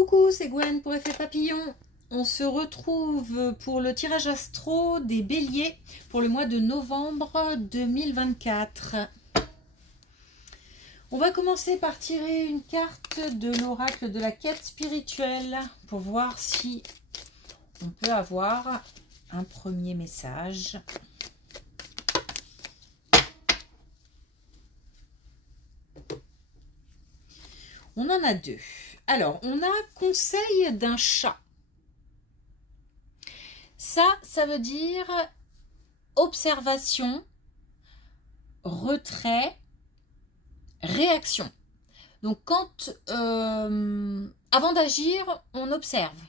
Coucou, c'est Gwen pour Effet Papillon. On se retrouve pour le tirage astro des béliers pour le mois de novembre 2024. On va commencer par tirer une carte de l'oracle de la quête spirituelle pour voir si on peut avoir un premier message. On en a deux. Alors, on a conseil d'un chat. Ça veut dire observation, retrait, réaction. Donc, quand avant d'agir, on observe.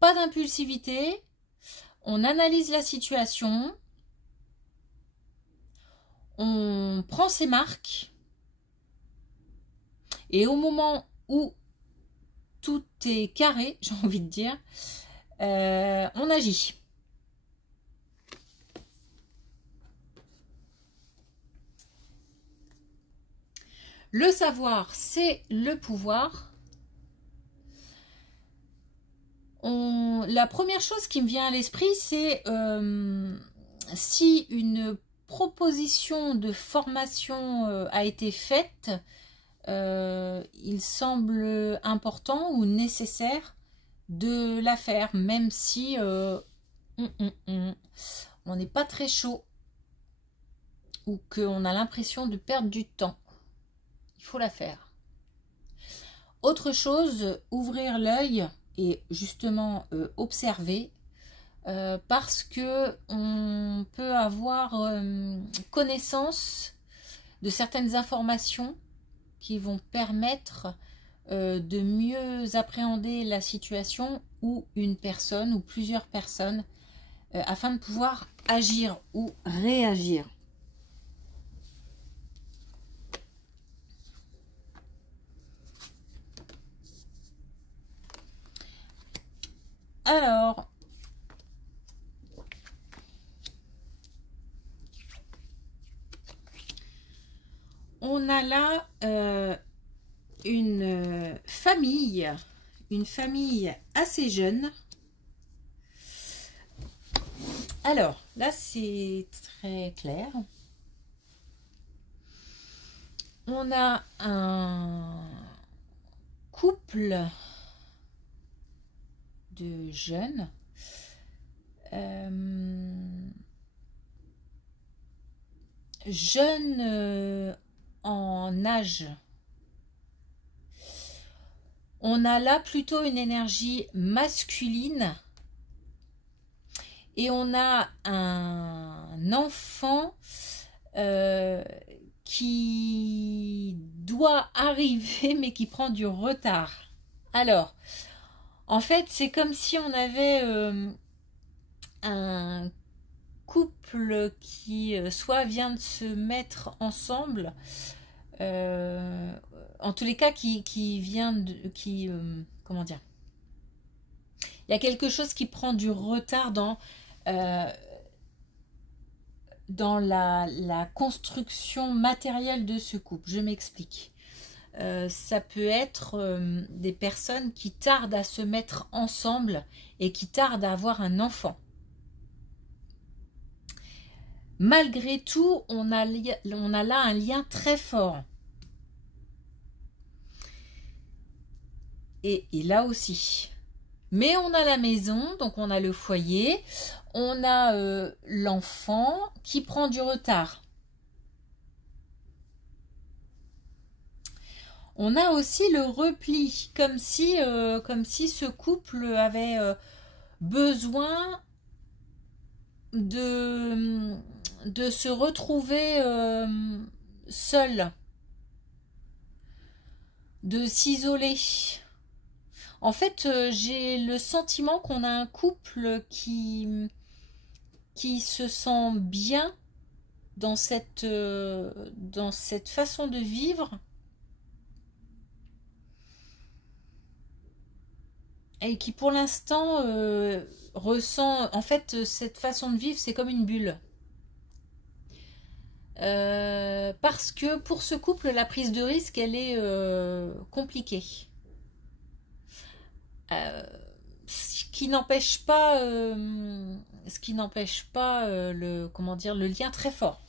Pas d'impulsivité, on analyse la situation, on prend ses marques. Et au moment où tout est carré, j'ai envie de dire, on agit. Le savoir, c'est le pouvoir. La première chose qui me vient à l'esprit, c'est si une proposition de formation a été faite, il semble important ou nécessaire de la faire, même si on n'est pas très chaud ou qu'on a l'impression de perdre du temps. Il faut la faire. Autre chose, ouvrir l'œil et justement observer, parce que on peut avoir connaissance de certaines informations qui vont permettre de mieux appréhender la situation ou une personne ou plusieurs personnes afin de pouvoir agir ou réagir. Alors, on a là une famille assez jeune. Alors, là, c'est très clair. On a un couple de jeunes. Jeunes en âge. On a là plutôt une énergie masculine et on a un enfant qui doit arriver mais qui prend du retard. Alors, en fait, c'est comme si on avait un couple qui soit vient de se mettre ensemble, en tous les cas qui vient de comment dire, il y a quelque chose qui prend du retard dans la construction matérielle de ce couple. Je m'explique. Ça peut être des personnes qui tardent à se mettre ensemble et qui tardent à avoir un enfant. Malgré tout, on a là un lien très fort. Et là aussi. Mais on a la maison, donc on a le foyer, on a l'enfant qui prend du retard. On a aussi le repli, comme si ce couple avait besoin de se retrouver seul, de s'isoler. En fait, j'ai le sentiment qu'on a un couple qui se sent bien dans cette façon de vivre et qui pour l'instant ressent, en fait, cette façon de vivre, c'est comme une bulle. Parce que pour ce couple, la prise de risque, elle est compliquée. Ce qui n'empêche pas, le, comment dire, le lien très fort.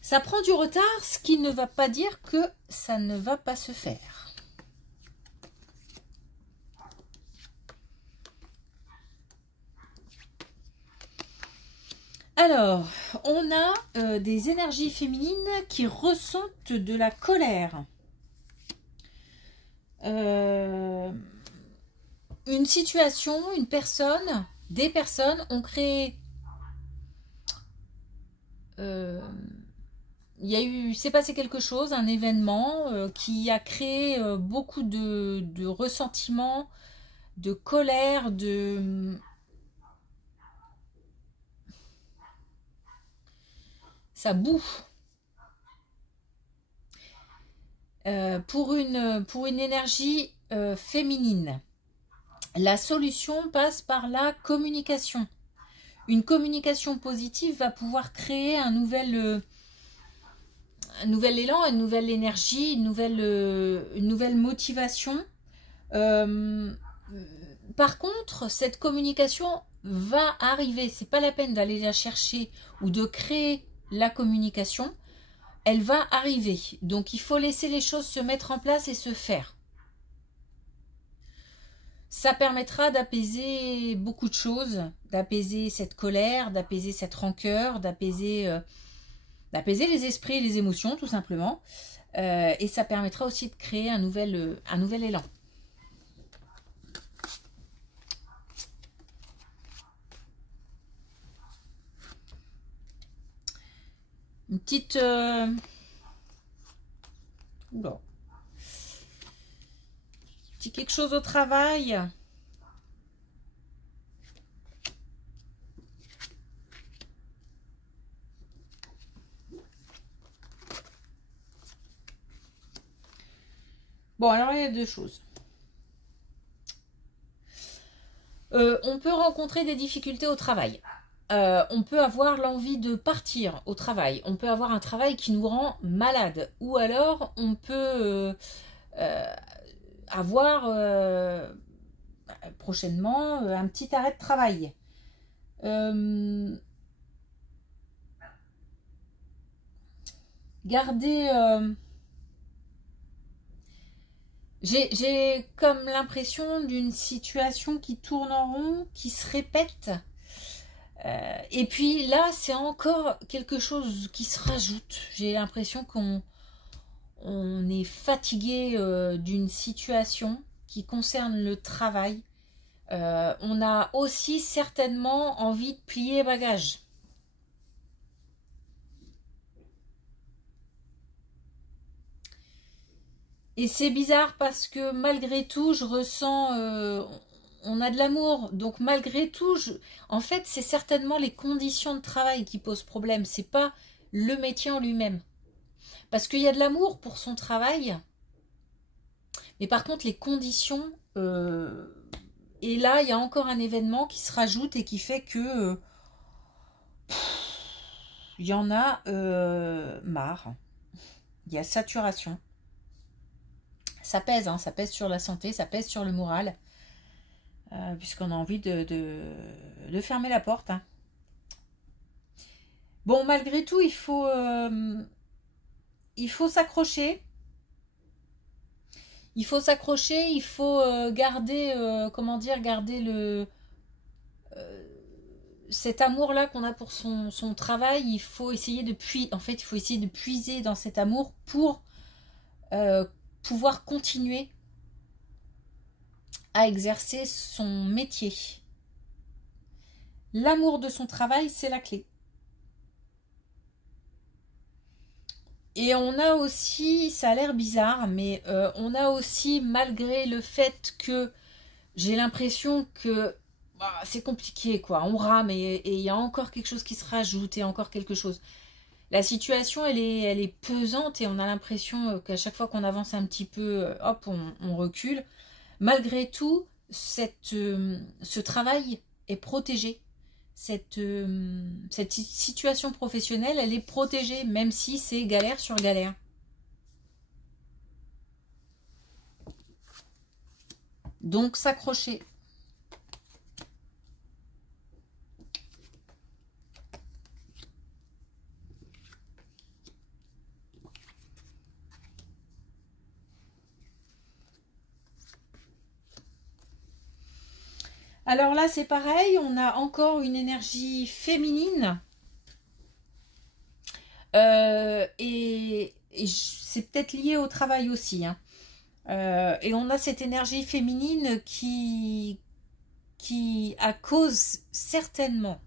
Ça prend du retard, ce qui ne va pas dire que ça ne va pas se faire. Alors, on a des énergies féminines qui ressentent de la colère. Une situation, une personne, des personnes ont créé... s'est passé quelque chose, un événement qui a créé beaucoup de ressentiment, de colère, ça boue. Pour une énergie féminine, la solution passe par la communication. Une communication positive va pouvoir créer un nouvel élan, une nouvelle énergie, une nouvelle motivation. Par contre, cette communication va arriver. C'est pas la peine d'aller la chercher ou de créer la communication. Elle va arriver. Donc, il faut laisser les choses se mettre en place et se faire. Ça permettra d'apaiser beaucoup de choses, d'apaiser cette colère, d'apaiser cette rancœur, d'apaiser les esprits et les émotions, tout simplement. Et ça permettra aussi de créer un nouvel élan. Une petite... Oula. Petit quelque chose au travail. Bon, alors il y a deux choses. On peut rencontrer des difficultés au travail. On peut avoir l'envie de partir au travail. On peut avoir un travail qui nous rend malade. Ou alors, on peut avoir prochainement un petit arrêt de travail. Garder... J'ai comme l'impression d'une situation qui tourne en rond, qui se répète. Et puis là, c'est encore quelque chose qui se rajoute. J'ai l'impression qu'on est fatigué d'une situation qui concerne le travail. On a aussi certainement envie de plier bagages. Et c'est bizarre parce que malgré tout, je ressens... on a de l'amour, donc malgré tout, en fait, c'est certainement les conditions de travail qui posent problème. C'est pas le métier en lui-même. Parce qu'il y a de l'amour pour son travail, mais par contre, les conditions... et là, il y a encore un événement qui se rajoute et qui fait que... il y en a marre. Il y a saturation. Ça pèse, hein, ça pèse sur la santé, ça pèse sur le moral, puisqu'on a envie de fermer la porte. Hein. Bon, malgré tout, il faut s'accrocher. Il faut s'accrocher, il faut garder, comment dire, garder cet amour-là qu'on a pour son travail. Il faut essayer de puiser dans cet amour pour pouvoir continuer à exercer son métier. L'amour de son travail, c'est la clé. Et on a aussi, ça a l'air bizarre, mais on a aussi, malgré le fait que j'ai l'impression que c'est compliqué, quoi. On rame et il y a encore quelque chose qui se rajoute et encore quelque chose. La situation, elle est pesante et on a l'impression qu'à chaque fois qu'on avance un petit peu, hop, on recule. Malgré tout, ce travail est protégé. Cette situation professionnelle, elle est protégée, même si c'est galère sur galère. Donc, s'accrocher. Alors là, c'est pareil, on a encore une énergie féminine. Et c'est peut-être lié au travail aussi. Hein. Et on a cette énergie féminine qui à cause certainement,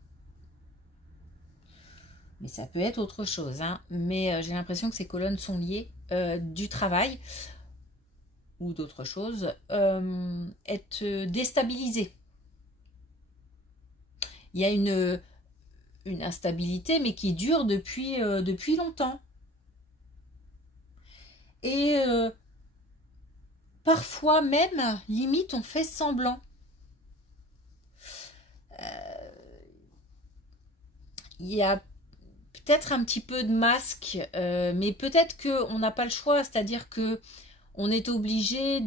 mais ça peut être autre chose, hein, mais j'ai l'impression que ces colonnes sont liées du travail ou d'autres choses, être déstabilisée. Il y a une instabilité, mais qui dure depuis longtemps. Et parfois même, limite, on fait semblant. Il y a peut-être un petit peu de masque, mais peut-être qu'on n'a pas le choix, c'est-à-dire que on est obligé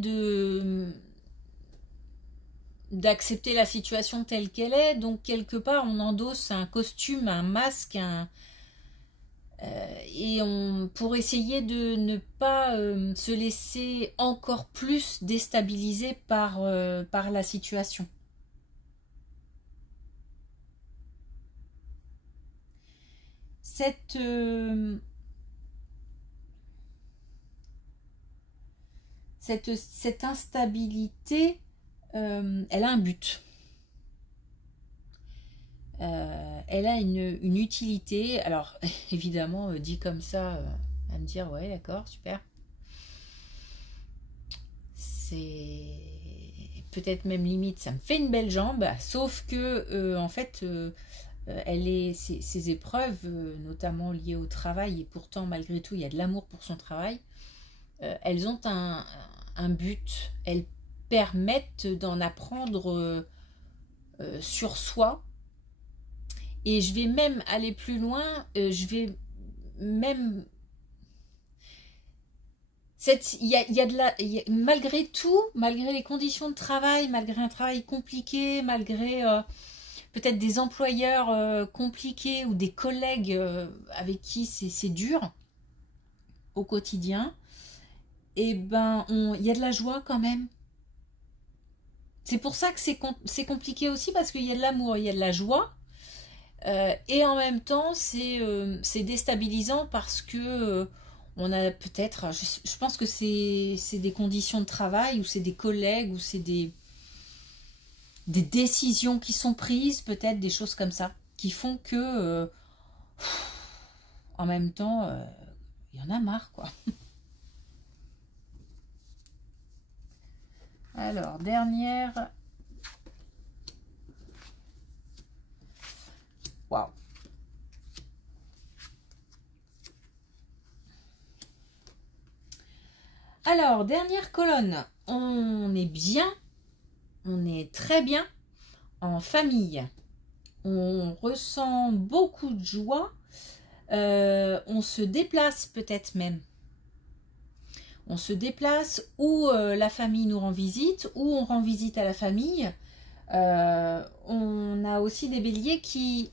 d'accepter la situation telle qu'elle est, donc quelque part on endosse un costume, un masque, et pour essayer de ne pas se laisser encore plus déstabiliser par la situation. Cette instabilité, elle a un but. Elle a une utilité. Alors, évidemment, dit comme ça, à me dire, ouais, d'accord, super. C'est peut-être même limite, ça me fait une belle jambe, sauf que, en fait, ces épreuves, notamment liées au travail, et pourtant, malgré tout, il y a de l'amour pour son travail, elles ont un but. Elles permettent d'en apprendre sur soi. Et je vais même aller plus loin, je vais même... malgré tout, malgré les conditions de travail, malgré un travail compliqué, malgré peut-être des employeurs compliqués ou des collègues avec qui c'est dur au quotidien, et ben il y a de la joie quand même. C'est pour ça que c'est compliqué aussi, parce qu'il y a de l'amour, il y a de la joie. Et en même temps, c'est déstabilisant parce que on a peut-être, je pense que c'est des conditions de travail, ou c'est des collègues, ou c'est des décisions qui sont prises, peut-être des choses comme ça, qui font que en même temps, il y en a marre, quoi. Alors, dernière. Waouh. Alors, dernière colonne. On est bien, on est très bien en famille. On ressent beaucoup de joie. On se déplace peut-être même. On se déplace, ou la famille nous rend visite, ou on rend visite à la famille. On a aussi des béliers qui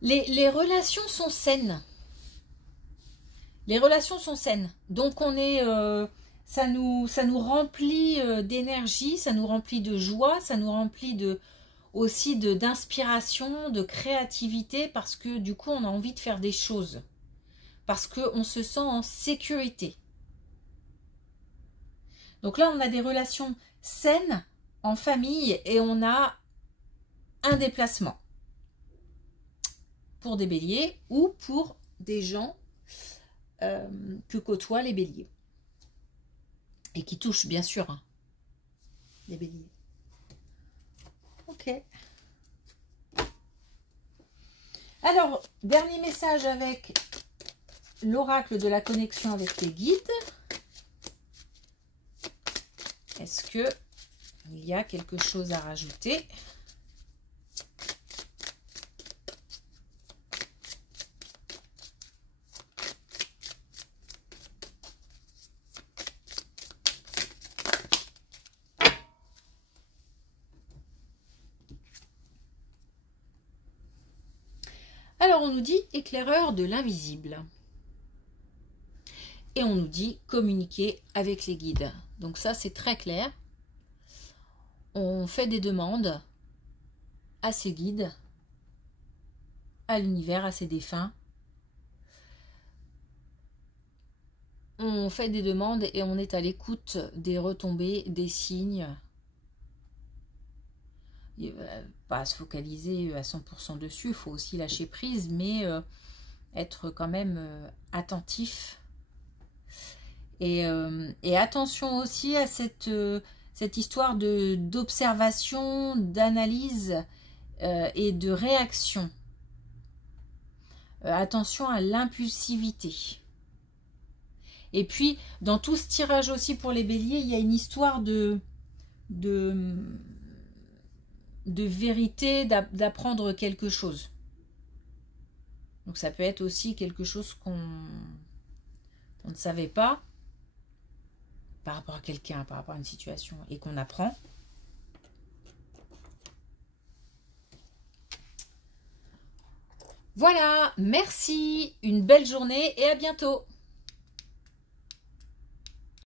les relations sont saines. Les relations sont saines. Donc on est, ça nous remplit d'énergie, ça nous remplit de joie, ça nous remplit aussi d'inspiration, de créativité, parce que du coup on a envie de faire des choses. Parce qu'on se sent en sécurité. Donc là on a des relations saines en famille, et on a un déplacement pour des béliers ou pour des gens que côtoient les béliers, et qui touchent bien sûr hein, les béliers. Ok. Alors, dernier message avec l'oracle de la connexion avec les guides. Est-ce que il y a quelque chose à rajouter? Alors on nous dit éclaireur de l'invisible. Et on nous dit communiquer avec les guides. Donc ça c'est très clair. On fait des demandes à ces guides, à l'univers, à ses défunts. On fait des demandes et on est à l'écoute des retombées, des signes. Pas se focaliser à 100% dessus, il faut aussi lâcher prise, mais être quand même attentif. Et attention aussi à cette histoire d'observation, d'analyse et de réaction. Attention à l'impulsivité. Et puis, dans tout ce tirage aussi pour les béliers, il y a une histoire de vérité, d'apprendre quelque chose. Donc ça peut être aussi quelque chose qu'on ne savait pas par rapport à quelqu'un, par rapport à une situation, et qu'on apprend. Voilà, merci, une belle journée et à bientôt.